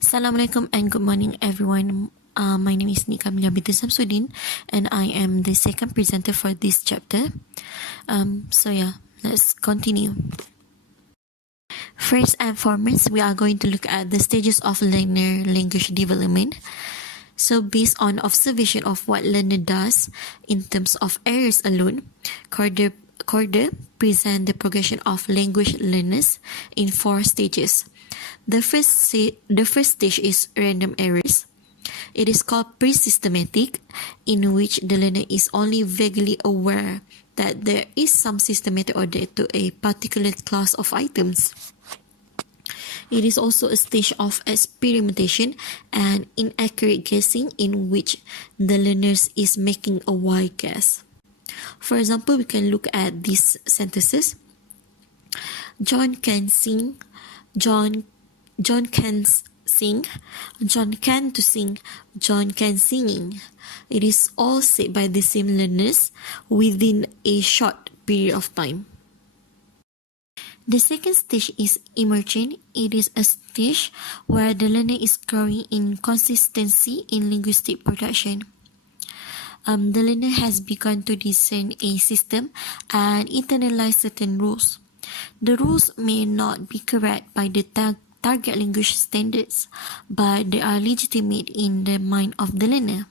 Assalamualaikum and good morning everyone. My name is Nika Binti Samsudin and I am the second presenter for this chapter. Let's continue. First and foremost, we are going to look at the stages of learner language development. So based on observation of what learner does in terms of errors alone, Corder present the progression of language learners in 4 stages. The first stage is random errors. It is called pre-systematic, in which the learner is only vaguely aware that there is some systematic order to a particular class of items. It is also a stage of experimentation and inaccurate guessing, in which the learner is making a wild guess. For example, we can look at these sentences. John can sing. John can sing. John can to sing. John can singing. It is all said by the same learners within a short period of time. The second stage is emergent. It is a stage where the learner is growing in consistency in linguistic production. The learner has begun to discern a system and internalize certain rules. The rules may not be correct by the target language standards, but they are legitimate in the mind of the learner.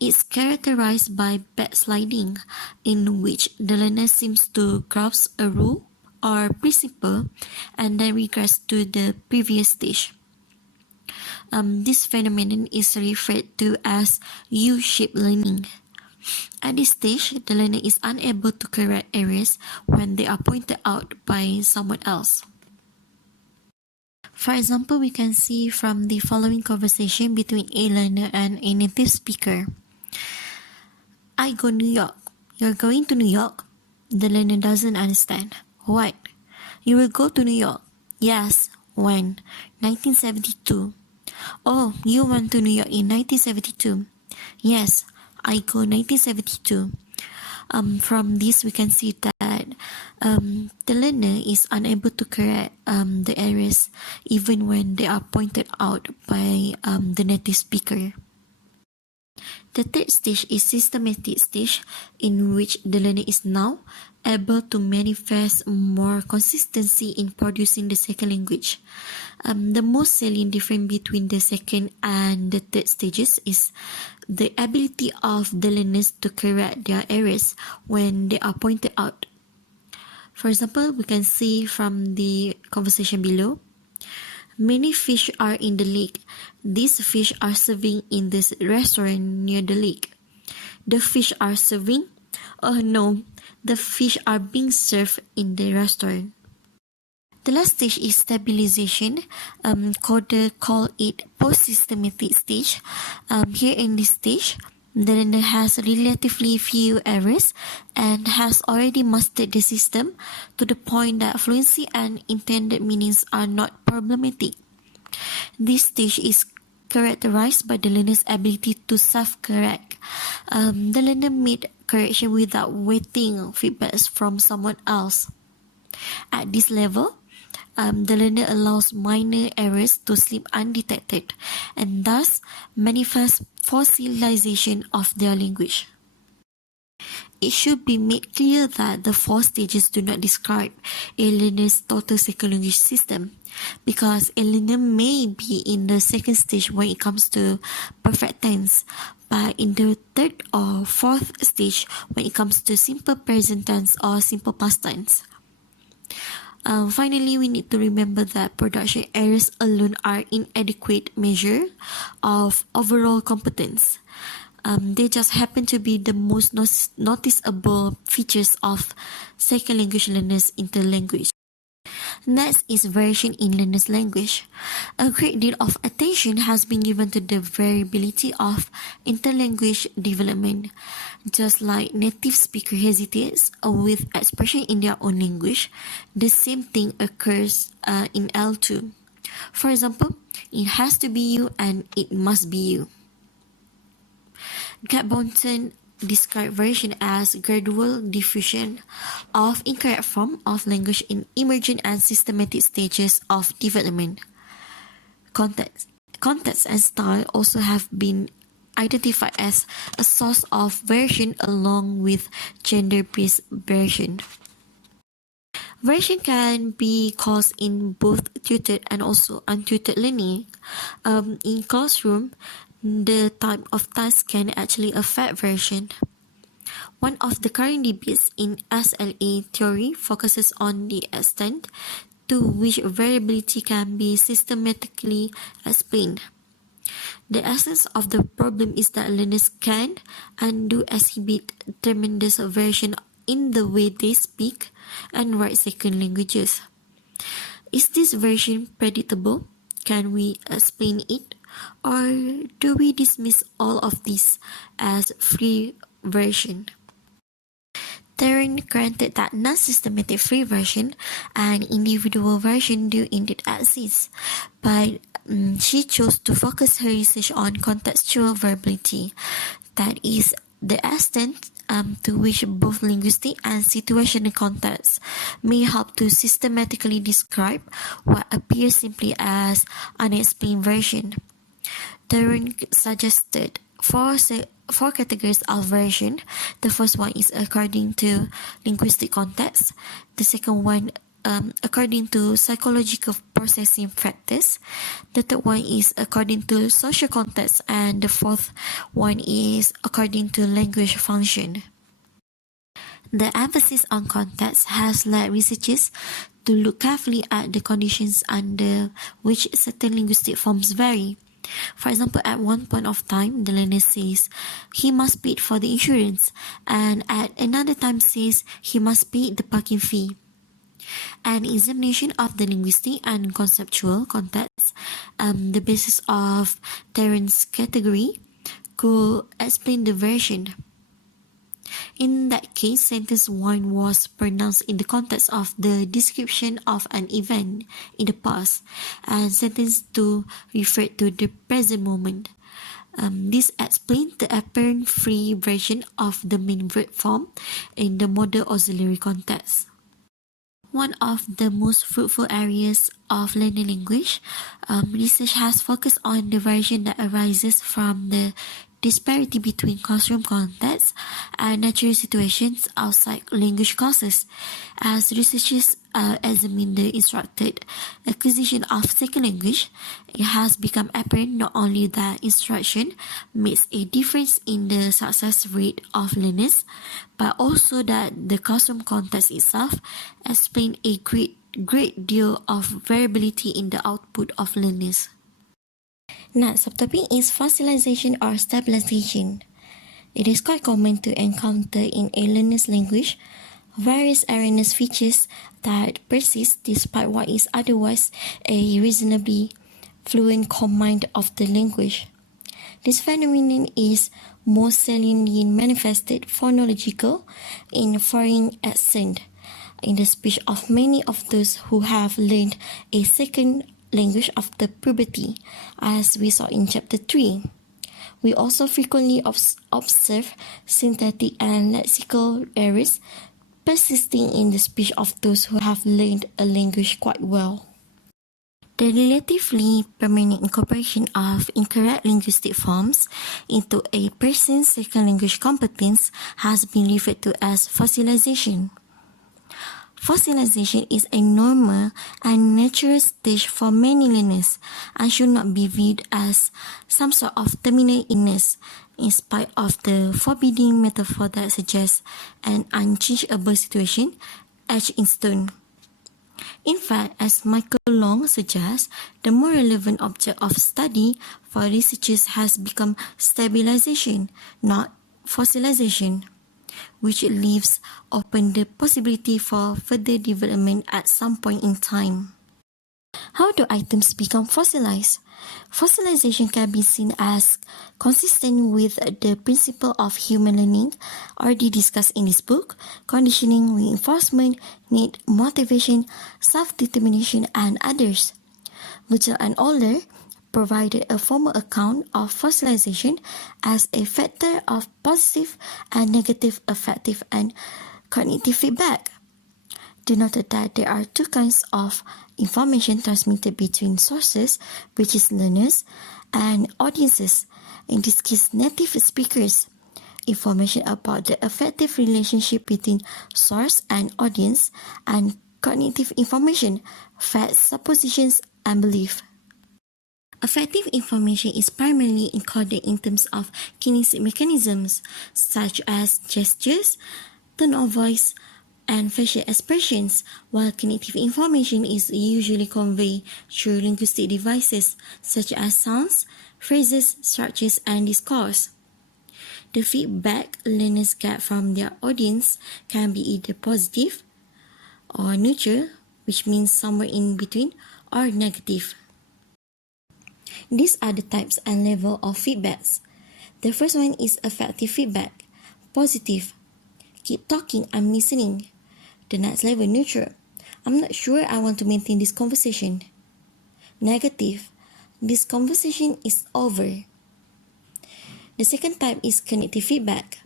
It's characterized by backsliding, in which the learner seems to grasp a rule or principle and then regress to the previous stage. This phenomenon is referred to as U-shaped learning. At this stage, the learner is unable to correct errors when they are pointed out by someone else. For example, we can see from the following conversation between a learner and a native speaker. I go New York. You're going to New York? The learner doesn't understand. What? You will go to New York? Yes. When? 1972. Oh, you went to New York in 1972? Yes, I go 1972. From this, we can see that the learner is unable to correct the errors even when they are pointed out by the native speaker. The third stage is systematic stage, in which the learner is now able to manifest more consistency in producing the second language. The most salient difference between the second and the third stages is the ability of the learners to correct their errors when they are pointed out. For example, we can see from the conversation below. Many fish are in the lake. These fish are serving in this restaurant near the lake. The fish are serving? Oh no, the fish are being served in the restaurant. The last stage is stabilization. Coder call it post-systematic stage. Here in this stage, the learner has relatively few errors and has already mastered the system to the point that fluency and intended meanings are not problematic. This stage is characterized by the learner's ability to self-correct. The learner made correction without waiting feedbacks from someone else. At this level, the learner allows minor errors to slip undetected and thus manifest fossilization of their language. It should be made clear that the 4 stages do not describe a learner's total second language system, because a learner may be in the second stage when it comes to perfect tense, but in the third or fourth stage when it comes to simple present tense or simple past tense. Finally, we need to remember that production errors alone are inadequate measure of overall competence. They just happen to be the most noticeable features of second language learners' interlanguage. Next is variation in learners' language. A great deal of attention has been given to the variability of interlanguage development. Just like native speaker hesitates with expression in their own language, the same thing occurs in L2. For example, it has to be you and it must be you. Gabonton described variation as gradual diffusion of incorrect form of language in emergent and systematic stages of development. Context and style also have been identified as a source of variation along with gender-based variation. Variation can be caused in both tutored and also untutored learning. In classroom, the type of task can actually affect variation. One of the current debates in SLA theory focuses on the extent to which variability can be systematically explained. The essence of the problem is that learners can and do exhibit tremendous variation in the way they speak and write second languages. Is this variation predictable? Can we explain it? Or do we dismiss all of this as free variation? Theron granted that non-systematic free variation and individual variation do indeed exist, but she chose to focus her research on contextual variability, that is, the extent to which both linguistic and situational contexts may help to systematically describe what appears simply as unexplained variation. Theron suggested four categories of variation. The first one is according to linguistic context. The second one according to psychological processing practice. The third one is according to social context, and the fourth one is according to language function. The emphasis on context has led researchers to look carefully at the conditions under which certain linguistic forms vary. For example, at one point of time, the learner says he must pay for the insurance, and at another time says he must pay the parking fee. An examination of the linguistic and conceptual context, the basis of Theron's category, could explain the variation. In that case, sentence 1 was pronounced in the context of the description of an event in the past, and sentence 2 referred to the present moment. This explains the apparent free variation of the main verb form in the modal auxiliary context. One of the most fruitful areas of learning language, research has focused on the variation that arises from the disparity between classroom contexts and natural situations outside language courses. As researchers examine the instructed acquisition of second language, it has become apparent not only that instruction makes a difference in the success rate of learners, but also that the classroom context itself explains a great deal of variability in the output of learners. Next subtopic is fossilization or stabilization. It is quite common to encounter in a learner's language various erroneous features that persist despite what is otherwise a reasonably fluent command of the language. This phenomenon is most saliently manifested phonological in foreign accent in the speech of many of those who have learned a second language after puberty, as we saw in chapter 3. We also frequently observe syntactic and lexical errors persisting in the speech of those who have learned a language quite well. The relatively permanent incorporation of incorrect linguistic forms into a person's second language competence has been referred to as fossilization. Fossilization is a normal and natural stage for many learners and should not be viewed as some sort of terminal illness, in spite of the forbidding metaphor that suggests an unchangeable situation etched in stone. In fact, as Michael Long suggests, the more relevant object of study for researchers has become stabilization, not fossilization, which leaves open the possibility for further development at some point in time. How do items become fossilized? Fossilization can be seen as consistent with the principle of human learning already discussed in this book: conditioning, reinforcement, need, motivation, self-determination, and others. Mitchell and Euler provided a formal account of fossilization as a factor of positive and negative affective and cognitive feedback. denoted that there are two kinds of information transmitted between sources, which is learners, and audiences, in this case native speakers. Information about the affective relationship between source and audience, and cognitive information, facts, suppositions, and belief. Affective information is primarily encoded in terms of kinetic mechanisms, such as gestures, tone of voice, and facial expressions, while cognitive information is usually conveyed through linguistic devices, such as sounds, phrases, structures, and discourse. The feedback learners get from their audience can be either positive or neutral, which means somewhere in between, or negative. These are the types and level of feedbacks. The first one is affective feedback. Positive. Keep talking, I'm listening. The next level, neutral. I'm not sure I want to maintain this conversation. Negative. This conversation is over. The second type is cognitive feedback.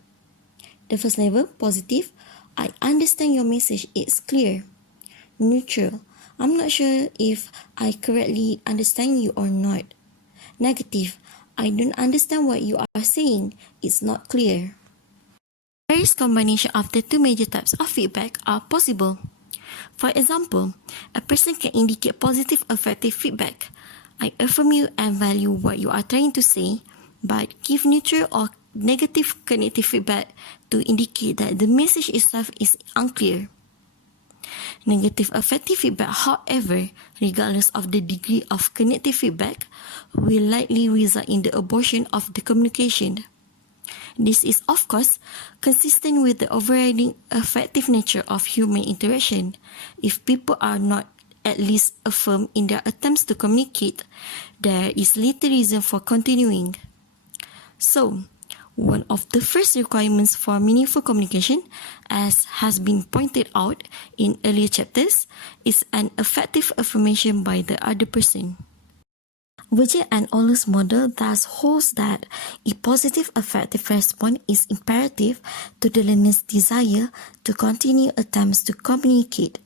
The first level, positive. I understand your message, it's clear. Neutral. I'm not sure if I correctly understand you or not. Negative. I don't understand what you are saying, it's not clear. Various combination of the two major types of feedback are possible. For example, a person can indicate positive affective feedback. I affirm you and value what you are trying to say, but give neutral or negative cognitive feedback to indicate that the message itself is unclear. Negative affective feedback, however, regardless of the degree of cognitive feedback, will likely result in the abortion of the communication. This is, of course, consistent with the overriding affective nature of human interaction. If people are not at least affirmed in their attempts to communicate, there is little reason for continuing. So, one of the first requirements for meaningful communication, as has been pointed out in earlier chapters, is an effective affirmation by the other person. Virgil and Oller's model thus holds that a positive affective response is imperative to the learner's desire to continue attempts to communicate.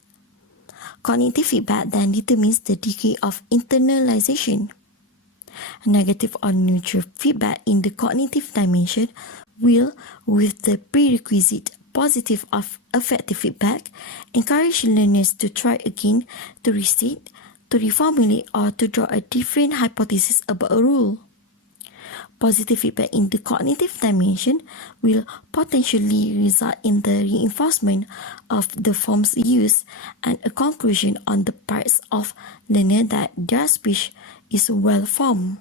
Cognitive feedback then determines the degree of internalization. Negative or neutral feedback in the cognitive dimension will, with the prerequisite positive of affective feedback, encourage learners to try again, to restate, to reformulate, or to draw a different hypothesis about a rule. Positive feedback in the cognitive dimension will potentially result in the reinforcement of the forms used and a conclusion on the parts of learner that their speech is well formed.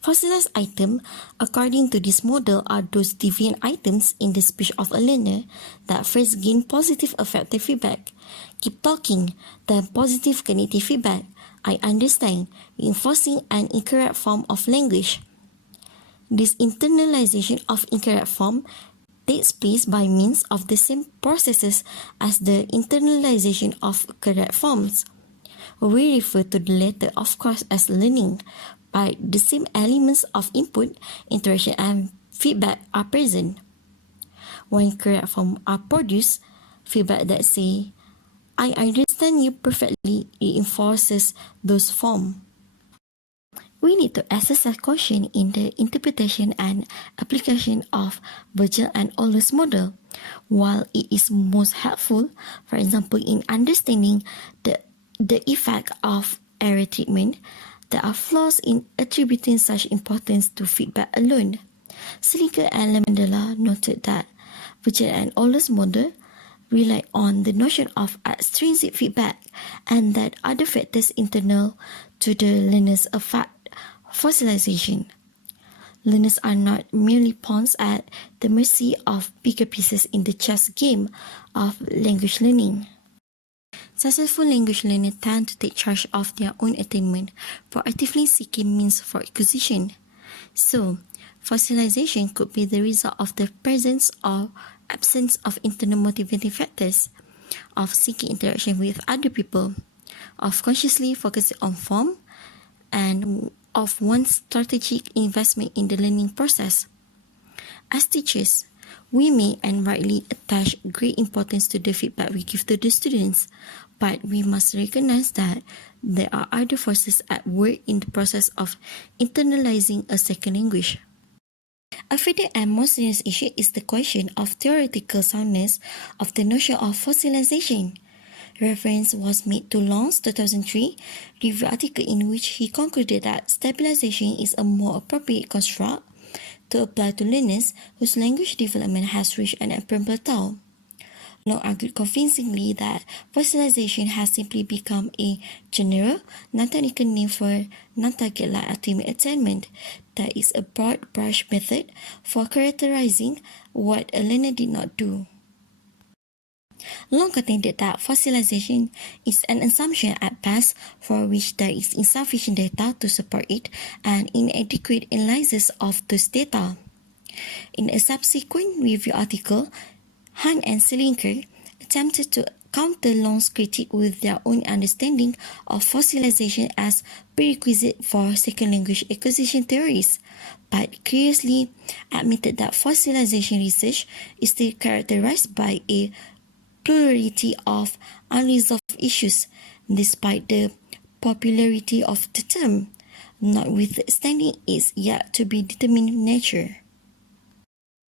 Fossilized items, according to this model, are those deviant items in the speech of a learner that first gain positive affective feedback. Keep talking, then positive cognitive feedback. I understand, reinforcing an incorrect form of language. This internalization of incorrect form takes place by means of the same processes as the internalization of correct forms. We refer to the latter, of course, as learning, but the same elements of input, interaction, and feedback are present. When correct forms are produced, feedback that say, I understand you perfectly, reinforces those forms. We need to exercise caution in the interpretation and application of Virgil and Oller's model. While it is most helpful, for example, in understanding the effect of error treatment, there are flaws in attributing such importance to feedback alone. Slicker and Lamandela noted that Virgil and Oller's model rely on the notion of extrinsic feedback and that other factors internal to the learner's affect fossilization. Learners are not merely pawns at the mercy of bigger pieces in the chess game of language learning. Successful language learners tend to take charge of their own attainment, proactively seeking means for acquisition. So, fossilization could be the result of the presence or absence of internal motivating factors, of seeking interaction with other people, of consciously focusing on form, and of one's strategic investment in the learning process. As teachers, We may and rightly attach great importance to the feedback we give to the students, but we must recognize that there are other forces at work in the process of internalizing a second language. A further and more serious issue is the question of theoretical soundness of the notion of fossilization. Reference was made to Long's 2003 review article in which he concluded that stabilization is a more appropriate construct to apply to learners whose language development has reached an apparent plateau. Long argued convincingly that fossilization has simply become a general, non-technical name for non-target-like ultimate attainment that is a broad brush method for characterizing what a learner did not do. Long contended that fossilization is an assumption at best for which there is insufficient data to support it and inadequate analysis of those data. In a subsequent review article, Hunt and Selinker attempted to counter Long's critique with their own understanding of fossilization as prerequisite for second language acquisition theories, but curiously admitted that fossilization research is still characterized by a plurality of unresolved issues, despite the popularity of the term, notwithstanding its yet to be determined nature.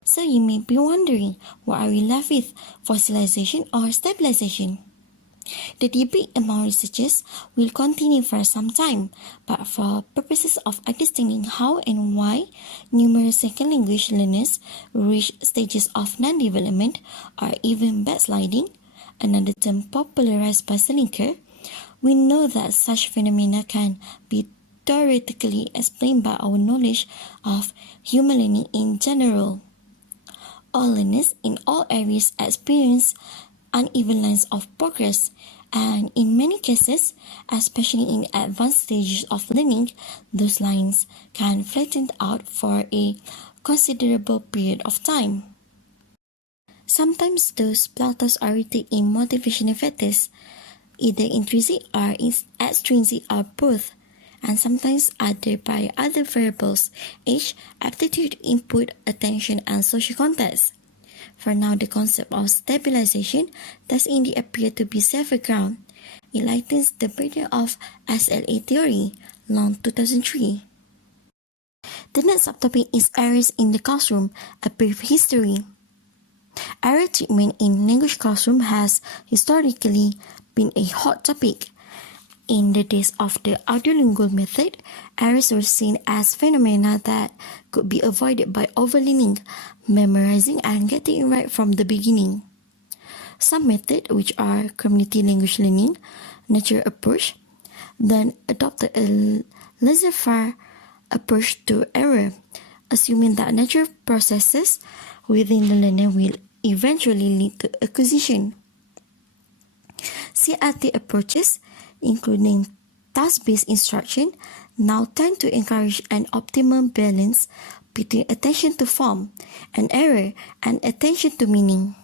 So you may be wondering, what are we left with, fossilization or stabilization? The debate among researchers will continue for some time, but for purposes of understanding how and why numerous second language learners reach stages of non-development or even backsliding, another term popularized by Selinker, we know that such phenomena can be theoretically explained by our knowledge of human learning in general. All learners in all areas experience uneven lines of progress, and in many cases, especially in advanced stages of learning, those lines can flatten out for a considerable period of time. Sometimes those plateaus are rooted in motivational factors, either intrinsic or extrinsic or both, and sometimes other by other variables, age, aptitude, input, attention, and social context. For now, the concept of stabilization does indeed appear to be safer ground. It lightens the burden of SLA theory, Long 2003. The next subtopic is errors in the classroom, a brief history. Error treatment in language classroom has historically been a hot topic. In the days of the audiolingual method, errors were seen as phenomena that could be avoided by overlearning, memorizing, and getting it right from the beginning. Some methods, which are community language learning, natural approach, then adopted a laissez-faire approach to error, assuming that natural processes within the learner will eventually lead to acquisition. CLT approaches, including task-based instruction, now tend to encourage an optimum balance between attention to form and error and attention to meaning.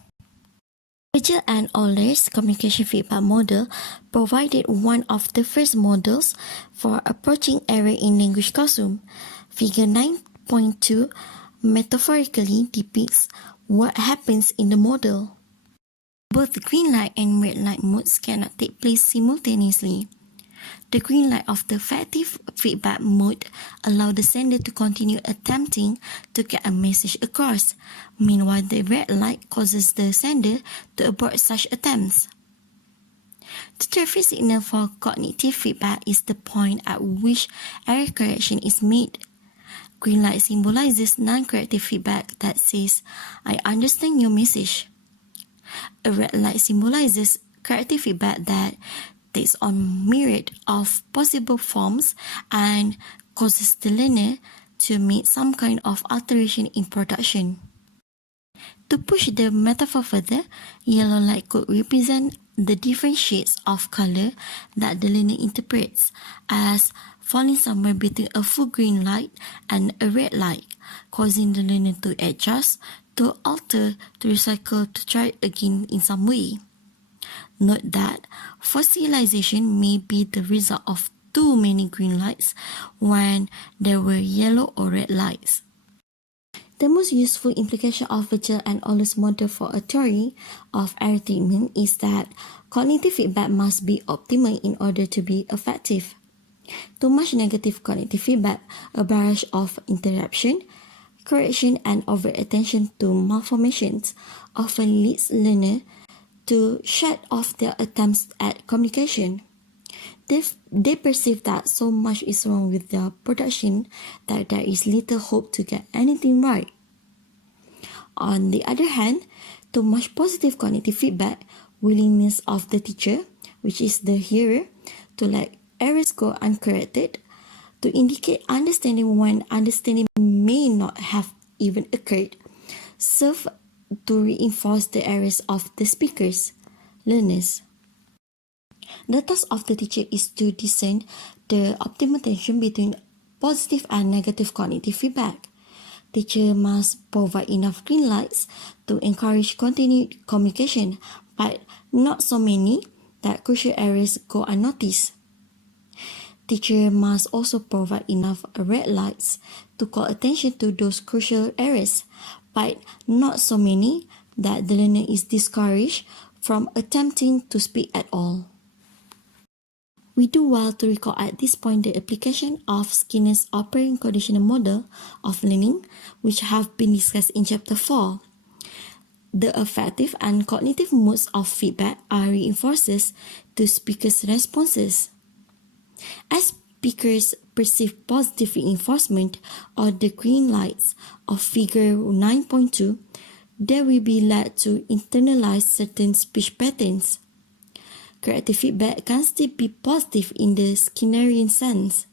Virgil and Euler's communication feedback model provided one of the first models for approaching error in language classroom. Figure 9.2 metaphorically depicts what happens in the model. Both green light and red light modes cannot take place simultaneously. The green light of the effective feedback mode allows the sender to continue attempting to get a message across. Meanwhile, the red light causes the sender to abort such attempts. The traffic signal for cognitive feedback is the point at which error correction is made. Green light symbolizes non-corrective feedback that says, "I understand your message." A red light symbolizes corrective feedback that takes on myriad of possible forms and causes the learner to make some kind of alteration in production. To push the metaphor further, yellow light could represent the different shades of color that the learner interprets as falling somewhere between a full green light and a red light, causing the learner to adjust, to alter, to recycle, to try again in some way. Note that fossilization may be the result of too many green lights when there were yellow or red lights. The most useful implication of Virgil and Euler's model for a theory of error treatment is that cognitive feedback must be optimal in order to be effective. Too much negative cognitive feedback, a barrage of interruption, correction, and over-attention to malformations often leads learners to shut off their attempts at communication. They perceive that so much is wrong with their production that there is little hope to get anything right. On the other hand, too much positive cognitive feedback, willingness of the teacher, which is the hearer, to let errors go uncorrected, to indicate understanding when understanding may not have even occurred, serve to reinforce the errors of the speakers, learners. The task of the teacher is to discern the optimal tension between positive and negative cognitive feedback. Teacher must provide enough green lights to encourage continued communication, but not so many that crucial errors go unnoticed. Teacher must also provide enough red lights to call attention to those crucial errors, but not so many that the learner is discouraged from attempting to speak at all. We do well to recall at this point the application of Skinner's operating conditional model of learning, which have been discussed in Chapter 4. The affective and cognitive modes of feedback are reinforcers to speakers' responses. As speakers perceive positive reinforcement or the green lights of figure 9.2, they will be led to internalize certain speech patterns. Corrective feedback can still be positive in the Skinnerian sense.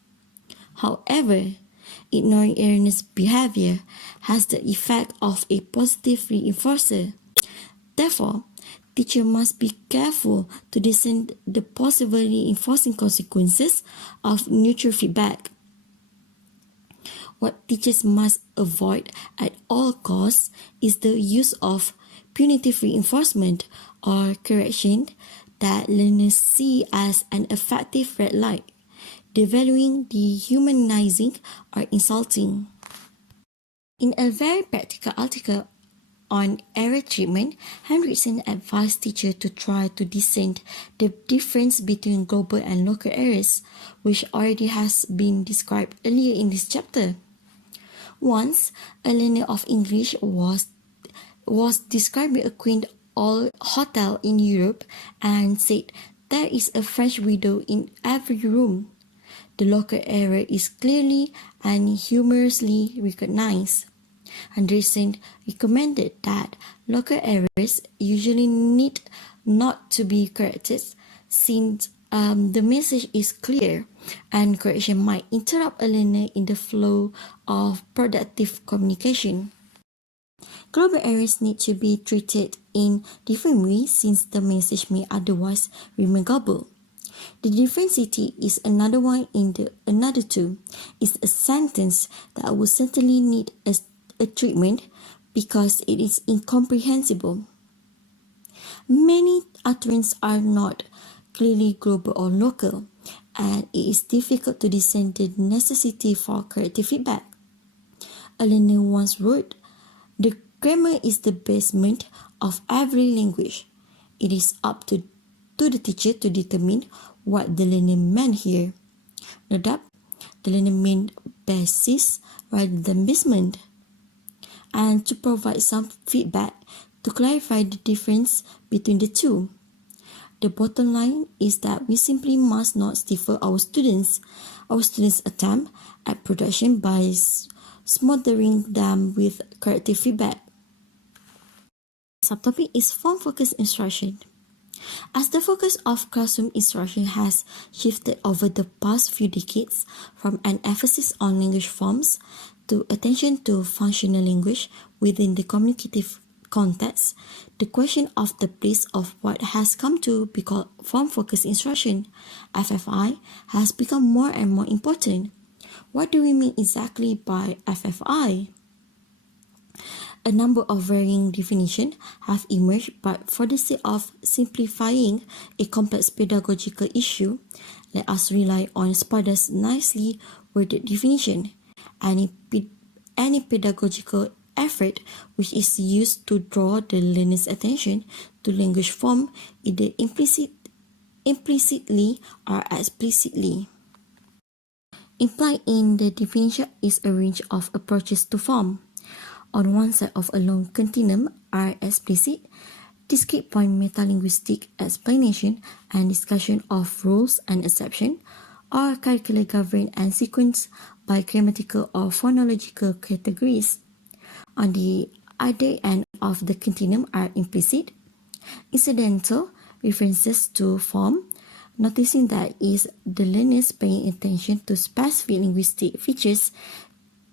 However, ignoring erroneous behavior has the effect of a positive reinforcer. Therefore, teacher must be careful to discern the possible reinforcing consequences of neutral feedback. What teachers must avoid at all costs is the use of punitive reinforcement or correction that learners see as an effective red light, devaluing, dehumanizing, or insulting. In a very practical article on error treatment, Henriksen advised teachers to try to discern the difference between global and local errors, which already has been described earlier in this chapter. Once, a learner of English was describing a quaint old hotel in Europe and said, "There is a French widow in every room." The local error is clearly and humorously recognized. Henderson recommended that local errors usually need not to be corrected since the message is clear and correction might interrupt a learner in the flow of productive communication. Global errors need to be treated in different ways since the message may otherwise remain garbled. The differentiality is another one in the another two. Is a sentence that will certainly need a treatment because it is incomprehensible. Many utterances are not clearly global or local, and it is difficult to discern the necessity for corrective feedback. A learner once wrote, "The grammar is the basement of every language. It is up to the teacher to determine what the learner meant here." No doubt, the learner meant basis rather than basement. And to provide some feedback to clarify the difference between the two. The bottom line is that we simply must not stifle our students' attempt at production by smothering them with corrective feedback. Subtopic is form-focused instruction. As the focus of classroom instruction has shifted over the past few decades from an emphasis on language forms to attention to functional language within the communicative context, the question of the place of what has come to be called form-focused instruction, FFI, has become more and more important. What do we mean exactly by FFI? A number of varying definitions have emerged, but for the sake of simplifying a complex pedagogical issue, let us rely on Spada's nicely worded definition. Any pedagogical effort which is used to draw the learner's attention to language form either implicitly or explicitly. Implied in the definition is a range of approaches to form. On one side of a long continuum are explicit, discrete point metalinguistic explanation and discussion of rules and exceptions, or curricular governed and sequenced by grammatical or phonological categories. On the other end of the continuum are implicit, incidental references to form, noticing that is the learners paying attention to specific linguistic features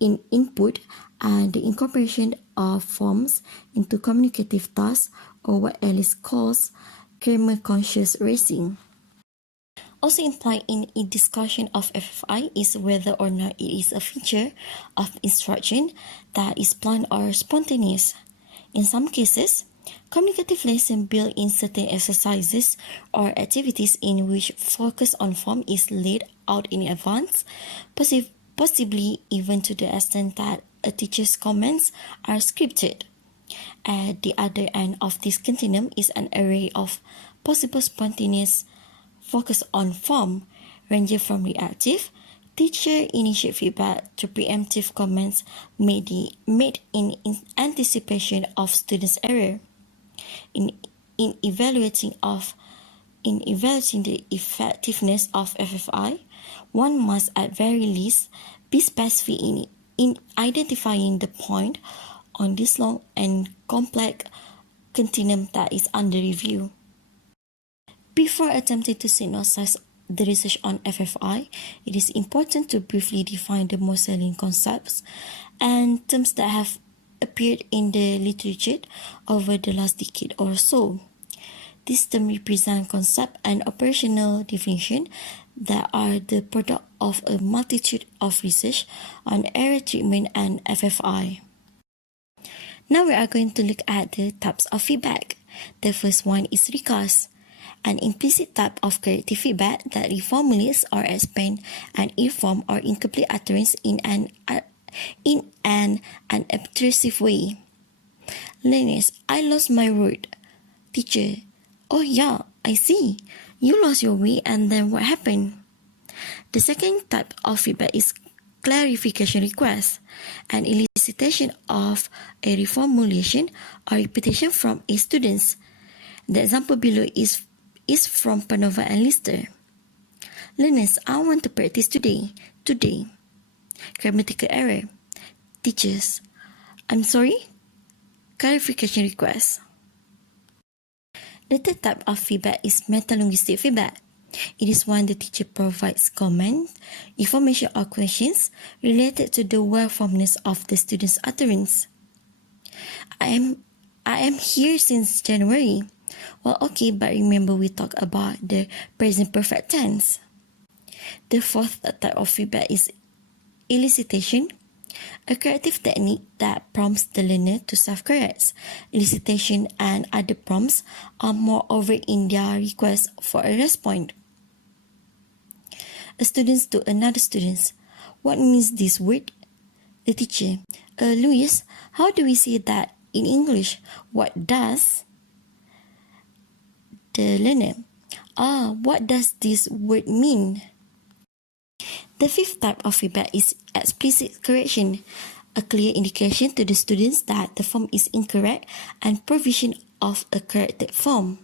in input and the incorporation of forms into communicative tasks, or what Alice calls grammar-conscious racing. Also implied in a discussion of FFI is whether or not it is a feature of instruction that is planned or spontaneous. In some cases, communicative lessons build in certain exercises or activities in which focus on form is laid out in advance, possibly even to the extent that a teacher's comments are scripted. At the other end of this continuum is an array of possible spontaneous focus on form, ranging from reactive, teacher-initiated feedback to preemptive comments made in anticipation of students' error. In evaluating the effectiveness of FFI, one must at very least be specific in identifying the point on this long and complex continuum that is under review. Before attempting to synopsize the research on FFI, it is important to briefly define the most salient concepts and terms that have appeared in the literature over the last decade or so. These terms represent concept and operational definition that are the product of a multitude of research on error treatment and FFI. Now we are going to look at the types of feedback. The first one is recast, an implicit type of corrective feedback that reformulates or expands an ill-formed or incomplete utterance in an unobtrusive way. Learners, I lost my word. Teacher, oh yeah, I see. You lost your way and then what happened? The second type of feedback is clarification request, an elicitation of a reformulation or repetition from a student. The example below is from Panova and Lister. Learners, I want to practice today. Grammatical error. Teachers, I'm sorry? Clarification request. The third type of feedback is metalinguistic feedback. It is when the teacher provides comment, information or questions related to the well-formedness of the student's utterance. I am here since January. Well, okay, but remember we talked about the present perfect tense. The fourth type of feedback is elicitation, a corrective technique that prompts the learner to self-correct. Elicitation and other prompts are more overt in their request for a response. A student to another student, what means this word? The teacher, Louis, how do we say that in English? What does? The learner, what does this word mean? The fifth type of feedback is explicit correction, a clear indication to the students that the form is incorrect and provision of a corrected form.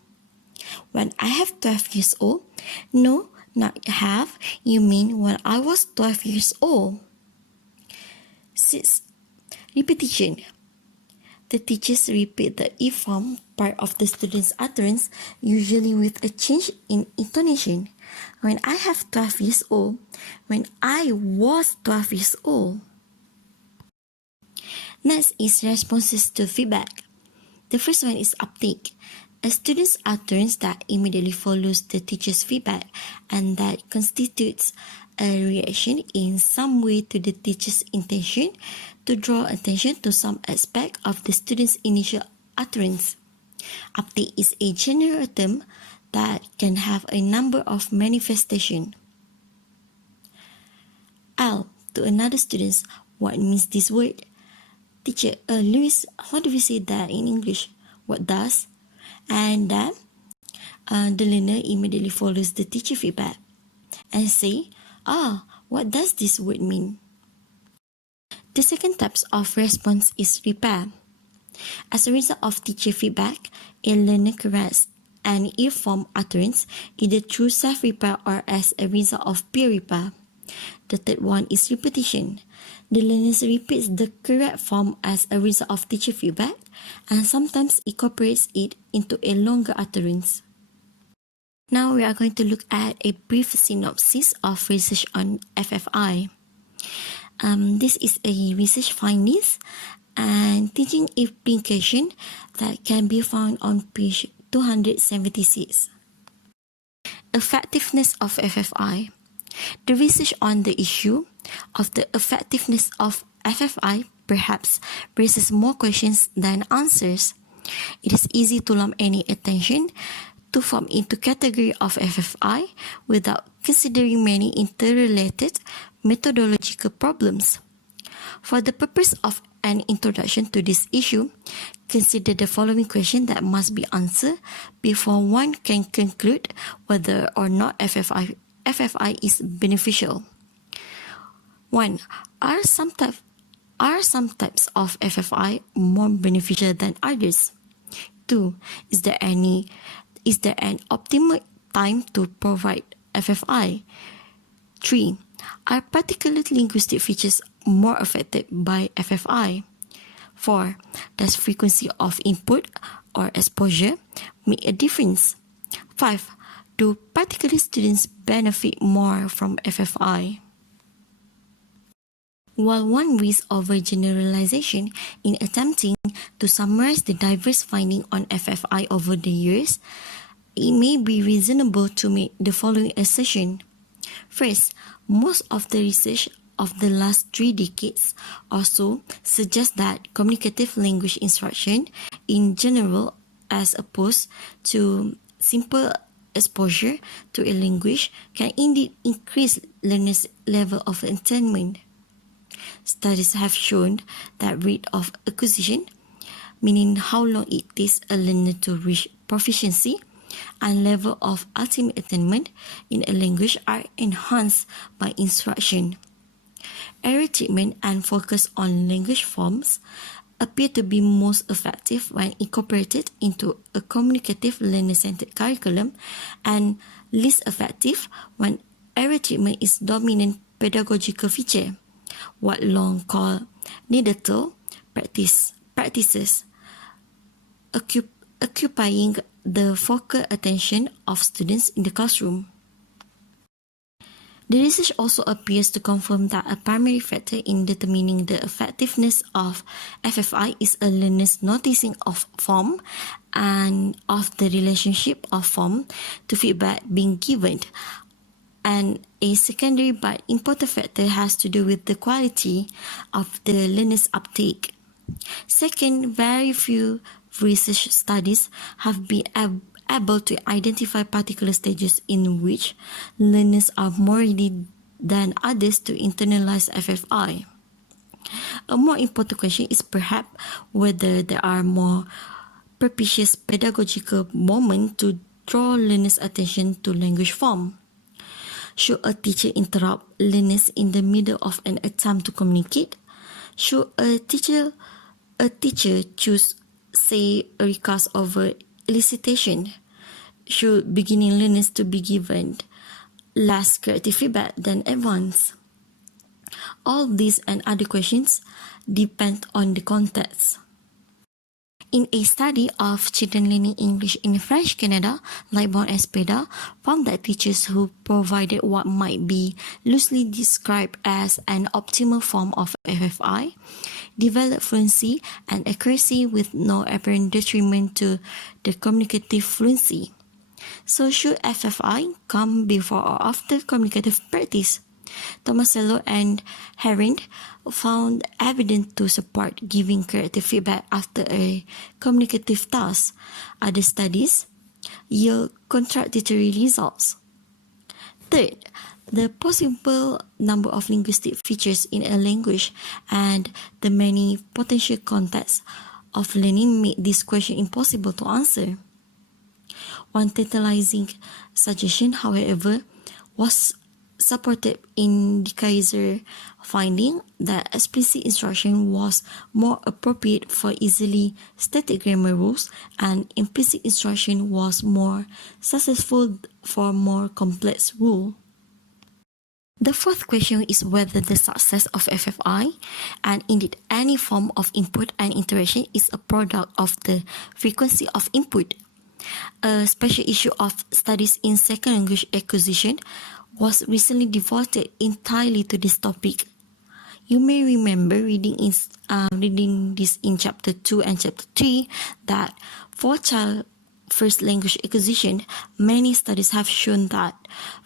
When I have 12 years old, no, not have, you mean when I was 12 years old. 6. Repetition. The teachers repeat the E-form part of the student's utterance, usually with a change in intonation. When I have 12 years old, when I was 12 years old. Next is responses to feedback. The first one is uptake, a student's utterance that immediately follows the teacher's feedback and that constitutes a reaction in some way to the teacher's intention to draw attention to some aspect of the student's initial utterance. Uptake is a general term that can have a number of manifestations. L. To another student, what means this word? Teacher, Louis, how do we say that in English? What does? And then the learner immediately follows the teacher feedback and say, what does this word mean? The second type of response is repair. As a result of teacher feedback, a learner corrects an ill-formed utterance either through self-repair or as a result of peer repair. The third one is repetition. The learner repeats the correct form as a result of teacher feedback and sometimes incorporates it into a longer utterance. Now we are going to look at a brief synopsis of research on FFI. This is a research findings and teaching implication that can be found on page 276. Effectiveness of FFI. The research on the issue of the effectiveness of FFI perhaps raises more questions than answers. It is easy to lump any attention to form into category of FFI without considering many interrelated methodological problems. For the purpose of an introduction to this issue, consider the following question that must be answered before one can conclude whether or not FFI is beneficial. 1. Are some types of FFI more beneficial than others? 2. Is there an optimal time to provide FFI? 3. Are particular linguistic features more affected by FFI? 4. Does frequency of input or exposure make a difference? 5. Do particular students benefit more from FFI? While one risks overgeneralization in attempting to summarize the diverse findings on FFI over the years, it may be reasonable to make the following assertion. First, most of the research of the last 3 decades or so suggests that communicative language instruction in general, as opposed to simple exposure to a language, can indeed increase learners' level of attainment. Studies have shown that rate of acquisition, meaning how long it takes a learner to reach proficiency, and level of ultimate attainment in a language are enhanced by instruction. Error treatment and focus on language forms appear to be most effective when incorporated into a communicative learner-centered curriculum and least effective when error treatment is dominant pedagogical feature, what Long called needle practices, occupying the focal attention of students in the classroom. The research also appears to confirm that a primary factor in determining the effectiveness of FFI is a learner's noticing of form and of the relationship of form to feedback being given. And a secondary but important factor has to do with the quality of the learner's uptake. Second, very few research studies have been able to identify particular stages in which learners are more ready than others to internalize FFI. A more important question is perhaps whether there are more propitious pedagogical moments to draw learners' attention to language form. Should a teacher interrupt learners in the middle of an attempt to communicate? Should a teacher choose, say, a recast over elicitation? Should beginning learners to be given less creative feedback than advanced? All these and other questions depend on the context. In a study of children learning English in French Canada, Lightbound and Speda found that teachers who provided what might be loosely described as an optimal form of FFI developed fluency and accuracy with no apparent detriment to the communicative fluency. So should FFI come before or after communicative practice? Tomasello and Herring found evidence to support giving corrective feedback after a communicative task. Other studies yield contradictory results. Third, The possible number of linguistic features in a language and the many potential contexts of learning make this question impossible to answer. One tantalizing suggestion, however, was supported in the Kaiser finding that explicit instruction was more appropriate for easily stated grammar rules and implicit instruction was more successful for more complex rules. The fourth question is whether the success of FFI, and indeed any form of input and interaction, is a product of the frequency of input. A special issue of studies in second language acquisition was recently devoted entirely to this topic. You may remember reading this in Chapter 2 and Chapter 3 that for child first language acquisition, many studies have shown that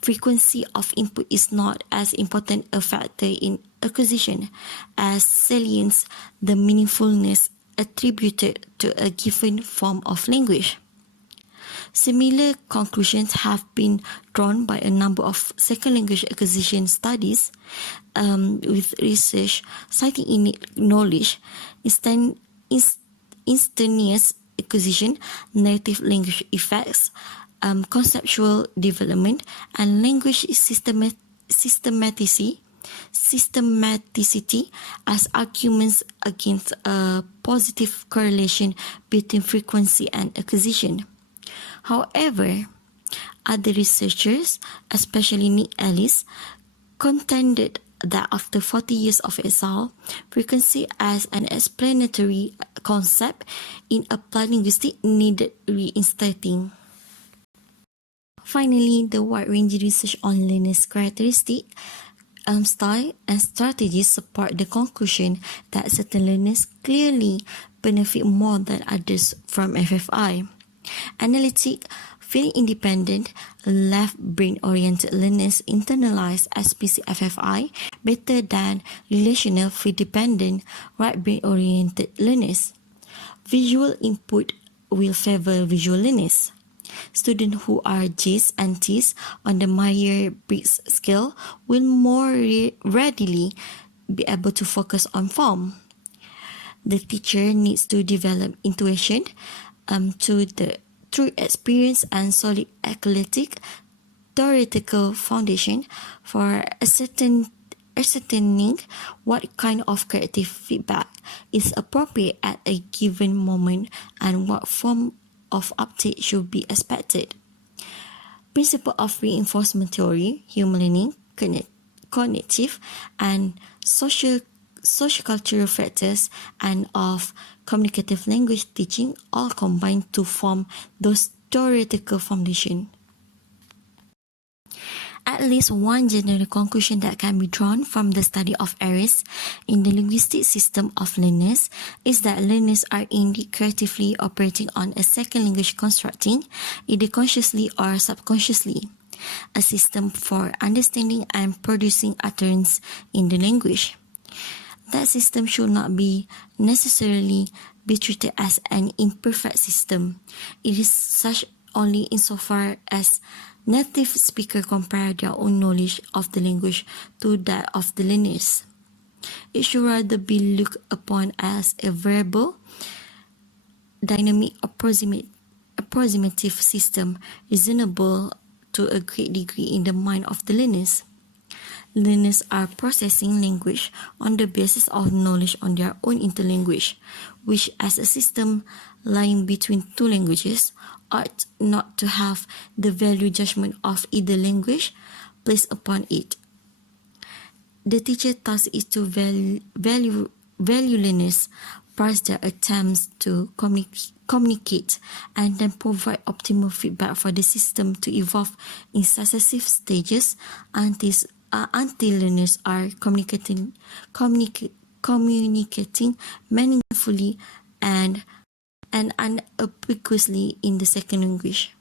frequency of input is not as important a factor in acquisition as salience, the meaningfulness attributed to a given form of language. Similar conclusions have been drawn by a number of second language acquisition studies with research citing innate knowledge, instantaneous acquisition, native language effects, conceptual development, and language systematicity as arguments against a positive correlation between frequency and acquisition. However, other researchers, especially Nick Ellis, contended that after 40 years of exile, frequency as an explanatory concept in applied linguistics needed reinstating. Finally, the wide-ranging research on learners' characteristics, style, and strategies support the conclusion that certain learners clearly benefit more than others from FFI. Analytic, feeling independent, left brain-oriented learners internalize explicit FFI better than relational, feel-dependent, right brain-oriented learners. Visual input will favor visual learners. Students who are J's and T's on the Myers-Briggs scale will more readily be able to focus on form. The teacher needs to develop intuition through experience and solid athletic theoretical foundation for ascertaining what kind of creative feedback is appropriate at a given moment and what form of uptake should be expected. Principle of reinforcement theory, human learning, cognitive, and sociocultural factors, and of communicative language teaching all combine to form those theoretical foundation. At least one general conclusion that can be drawn from the study of errors in the linguistic system of learners is that learners are indeed creatively operating on a second language constructing, either consciously or subconsciously, a system for understanding and producing utterance in the language. That system should not be necessarily be treated as an imperfect system. It is such only insofar as native speakers compare their own knowledge of the language to that of the learners. It should rather be looked upon as a variable, dynamic, approximative system reasonable to a great degree in the mind of the learners. Learners are processing language on the basis of knowledge on their own interlanguage, which as a system lying between two languages ought not to have the value judgment of either language placed upon it. The teacher task is to value learners, price their attempts to communicate, and then provide optimal feedback for the system to evolve in successive stages until learners are communicating meaningfully and unambiguously in the second language.